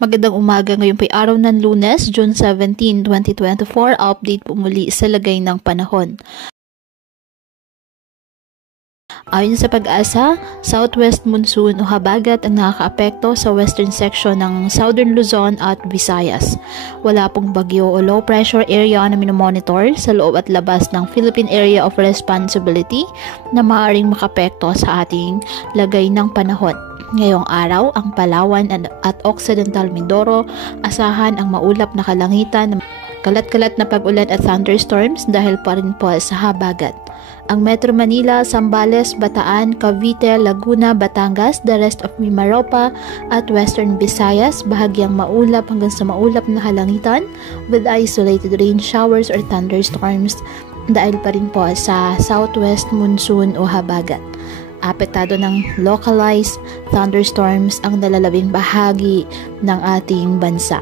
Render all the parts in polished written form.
Magandang umaga, ngayon po'y araw ng Lunes, June 17, 2024. Update po muli sa lagay ng panahon. Ayon sa Pag-asa, southwest monsoon o habagat ang nakakaapekto sa western section ng Southern Luzon at Visayas. Wala pong bagyo o low pressure area na minomonitor sa loob at labas ng Philippine Area of Responsibility na maaaring makapekto sa ating lagay ng panahon. Ngayong araw, ang Palawan at Occidental Mindoro, asahan ang maulap na kalangitan, kalat-kalat na pag-ulan at thunderstorms dahil pa rin po sa habagat. Ang Metro Manila, Zambales, Bataan, Cavite, Laguna, Batangas, the rest of Mimaropa at Western Visayas, bahagyang maulap hanggang sa maulap na kalangitan with isolated rain showers or thunderstorms dahil pa rin po sa southwest monsoon o habagat. Apektado ng localized thunderstorms ang nalalabing bahagi ng ating bansa.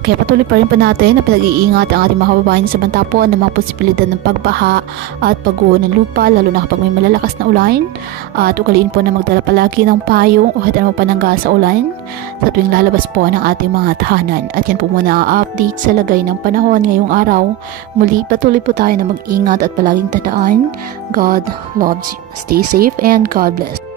Kaya patuloy pa rin po natin na pinag-iingat ang ating mga kababayan sa banta po ng mga posibilidad ng pagbaha at pagguho ng lupa, lalo na kapag may malalakas na ulan. At ugaliin po na magdala palagi ng payong o hatan mo panangga sa ulan sa tuwing lalabas po ng ating mga tahanan. At yan po muna ang update sa lagay ng panahon ngayong araw. Muli patuloy po tayo na mag-ingat at palaging tandaan, God loves you. Stay safe and God bless.